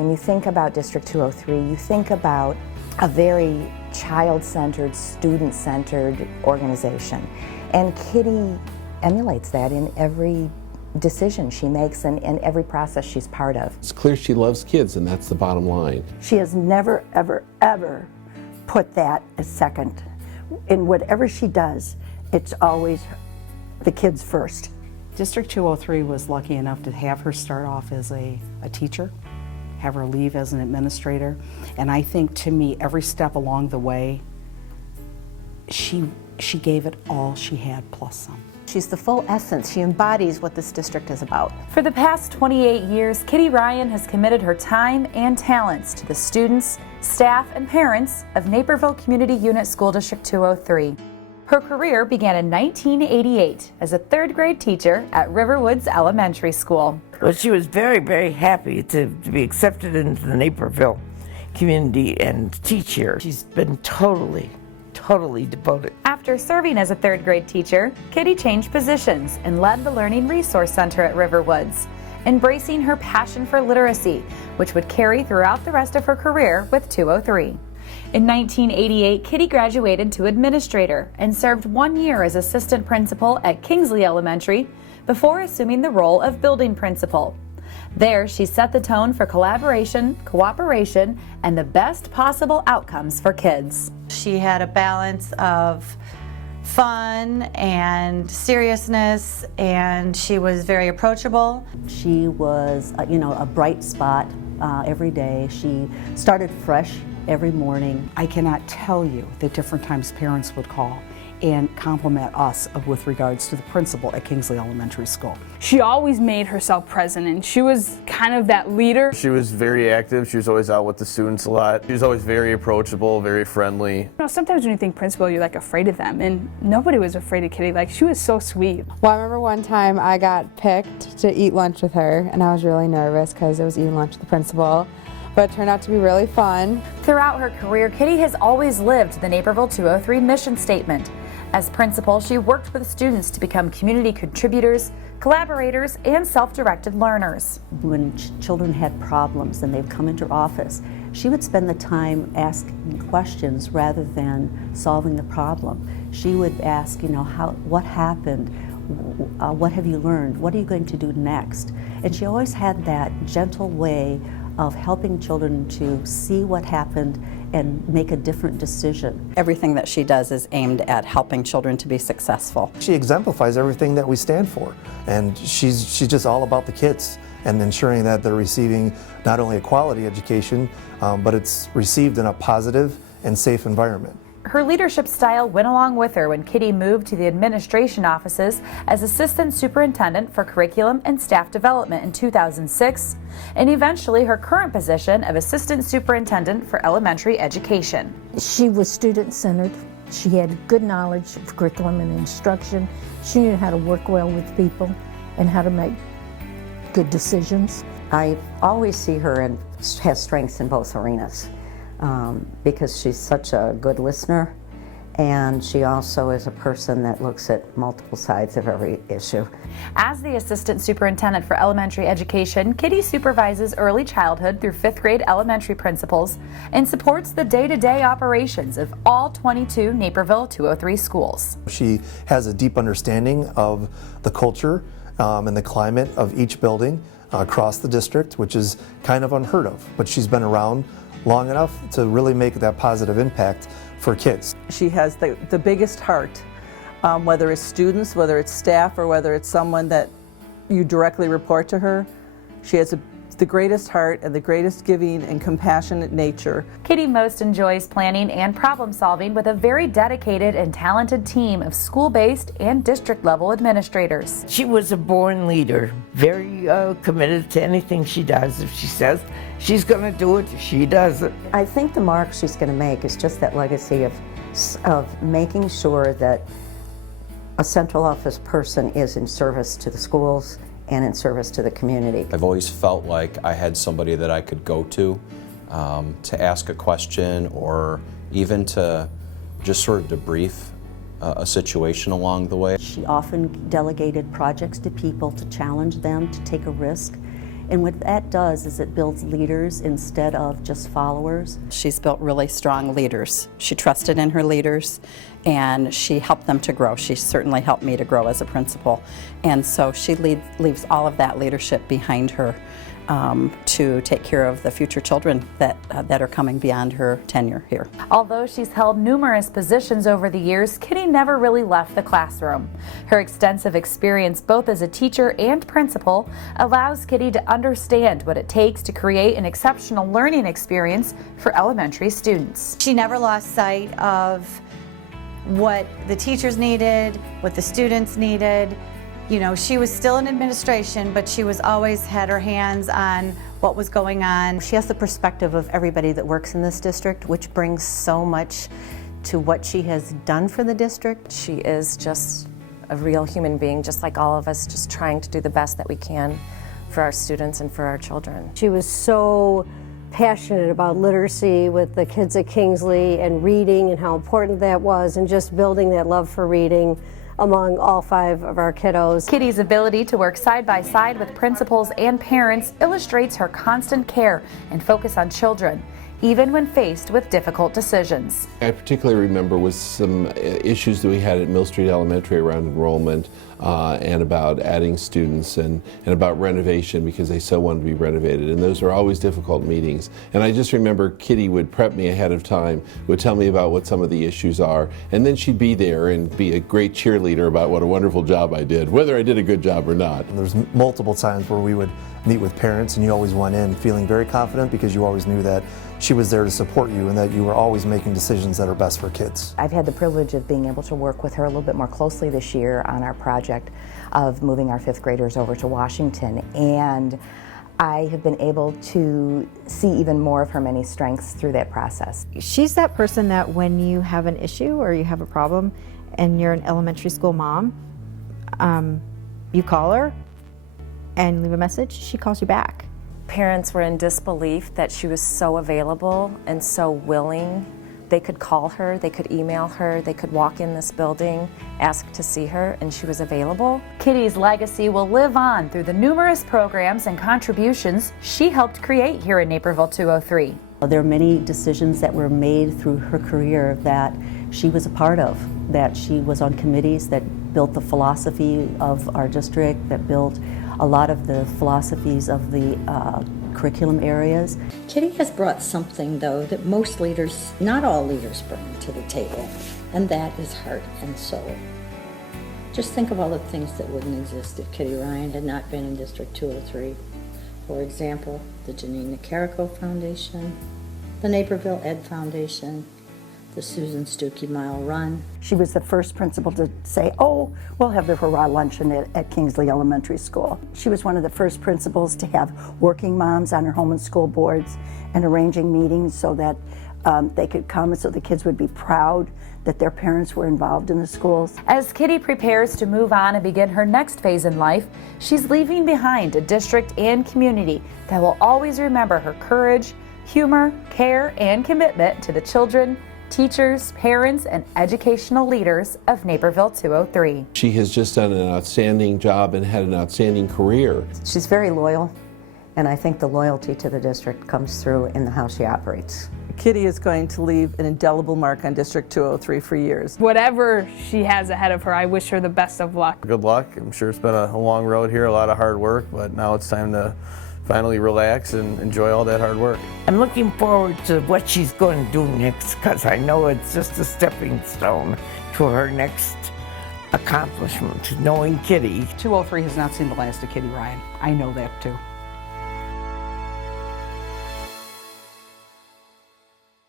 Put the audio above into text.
When you think about District 203, you think about a very child-centered, student-centered organization. And Kitty emulates that in every decision she makes and every process she's part of. It's clear she loves kids, and that's the bottom line. She has never, ever, ever put that as second. In whatever she does, it's always the kids first. District 203 was lucky enough to have her start off as a teacher, have her leave as an administrator, and I think, to me, every step along the way, she gave it all she had plus some. She's the full essence. She embodies what this district is about. For the past 28 years, Kitty Ryan has committed her time and talents to the students, staff, and parents of Naperville Community Unit School District 203. Her career began in 1988 as a third grade teacher at Riverwoods Elementary School. Well, she was very, very happy to be accepted into the Naperville community and teach here. She's been totally devoted. After serving as a third grade teacher, Kitty changed positions and led the Learning Resource Center at Riverwoods, embracing her passion for literacy, which would carry throughout the rest of her career with 203. In 1988, Kitty graduated to administrator and served 1 year as assistant principal at Kingsley Elementary before assuming the role of building principal. There, she set the tone for collaboration, cooperation, and the best possible outcomes for kids. She had a balance of fun and seriousness, and she was very approachable. She was, a bright spot every day. She started fresh every morning. I cannot tell you the different times parents would call and compliment us with regards to the principal at Kingsley Elementary School. She always made herself present, and she was kind of that leader. She was very active. She was always out with the students a lot. She was always very approachable, very friendly. Sometimes when you think principal, you're afraid of them, and nobody was afraid of Kitty. She was so sweet. Well, I remember one time I got picked to eat lunch with her, and I was really nervous because I was eating lunch with the principal. But it turned out to be really fun. Throughout her career, Kitty has always lived the Naperville 203 mission statement. As principal, she worked with students to become community contributors, collaborators, and self-directed learners. When children had problems and they'd come into her office, she would spend the time asking questions rather than solving the problem. She would ask, what happened? What have you learned? What are you going to do next? And she always had that gentle way of helping children to see what happened and make a different decision. Everything that she does is aimed at helping children to be successful. She exemplifies everything that we stand for, and she's just all about the kids and ensuring that they're receiving not only a quality education, but it's received in a positive and safe environment. Her leadership style went along with her when Kitty moved to the administration offices as Assistant Superintendent for Curriculum and Staff Development in 2006, and eventually her current position of Assistant Superintendent for Elementary Education. She was student-centered. She had good knowledge of curriculum and instruction. She knew how to work well with people and how to make good decisions. I always see her and has strengths in both arenas. Because she's such a good listener, and she also is a person that looks at multiple sides of every issue. As the Assistant Superintendent for Elementary Education, Kitty supervises early childhood through 5th grade elementary principals and supports the day-to-day operations of all 22 Naperville 203 schools. She has a deep understanding of the culture and the climate of each building across the district, which is kind of unheard of, but she's been around long enough to really make that positive impact for kids. She has the biggest heart, whether it's students, whether it's staff, or whether it's someone that you directly report to her. She has the greatest heart and the greatest giving and compassionate nature. Kitty most enjoys planning and problem solving with a very dedicated and talented team of school-based and district-level administrators. She was a born leader, very committed to anything she does. If she says she's going to do it, she does it. I think the mark she's going to make is just that legacy of making sure that a central office person is in service to the schools and in service to the community. I've always felt like I had somebody that I could go to ask a question, or even to just sort of debrief a situation along the way. She often delegated projects to people to challenge them to take a risk, And what that does is it builds leaders instead of just followers. She's built really strong leaders. She trusted in her leaders and she helped them to grow. She certainly helped me to grow as a principal. And so she leaves all of that leadership behind her to take care of the future children that are coming beyond her tenure here. Although she's held numerous positions over the years, Kitty never really left the classroom. Her extensive experience both as a teacher and principal allows Kitty to understand what it takes to create an exceptional learning experience for elementary students. She never lost sight of what the teachers needed, what the students needed. You know, she was still in administration, but she was always had her hands on what was going on. She has the perspective of everybody that works in this district, which brings so much to what she has done for the district. She is just a real human being, just like all of us, just trying to do the best that we can for our students and for our children. She was so passionate about literacy with the kids at Kingsley and reading and how important that was, and just building that love for reading among all 5 of our kiddos. Kitty's ability to work side by side with principals and parents illustrates her constant care and focus on children, even when faced with difficult decisions. I particularly remember was some issues that we had at Mill Street Elementary around enrollment and about adding students and about renovation because they so wanted to be renovated, and those were always difficult meetings. And I just remember Kitty would prep me ahead of time, would tell me about what some of the issues are, and then she'd be there and be a great cheerleader about what a wonderful job I did, whether I did a good job or not. And there's multiple times where we would meet with parents and you always went in feeling very confident because you always knew that she was there to support you and that you were always making decisions that are best for kids. I've had the privilege of being able to work with her a little bit more closely this year on our project of moving our 5th graders over to Washington, and I have been able to see even more of her many strengths through that process. She's that person that when you have an issue or you have a problem and you're an elementary school mom, you call her and leave a message, she calls you back. Parents were in disbelief that she was so available and so willing. They could call her, they could email her, they could walk in this building, ask to see her, and she was available. Kitty's legacy will live on through the numerous programs and contributions she helped create here in Naperville 203. There are many decisions that were made through her career that she was a part of, that she was on committees that built the philosophy of our district, that built a lot of the philosophies of the curriculum areas. Kitty has brought something, though, that most leaders, not all leaders, bring to the table, and that is heart and soul. Just think of all the things that wouldn't exist if Kitty Ryan had not been in District 203. For example, the Janine Carrico Foundation, the Naperville Ed Foundation, the Susan Stuckey Mile Run. She was the first principal to say, oh, we'll have the hurrah luncheon at Kingsley Elementary School. She was one of the first principals to have working moms on her home and school boards and arranging meetings so that they could come and so the kids would be proud that their parents were involved in the schools. As Kitty prepares to move on and begin her next phase in life, she's leaving behind a district and community that will always remember her courage, humor, care, and commitment to the children, teachers, parents, and educational leaders of Naperville 203. She has just done an outstanding job and had an outstanding career. She's very loyal, and I think the loyalty to the district comes through in how she operates. Kitty is going to leave an indelible mark on District 203 for years. Whatever she has ahead of her, I wish her the best of luck. Good luck. I'm sure it's been a long road here, a lot of hard work, but now it's time to finally relax and enjoy all that hard work. I'm looking forward to what she's going to do next because I know it's just a stepping stone to her next accomplishment, knowing Kitty. 203 has not seen the last of Kitty Ryan. I know that too.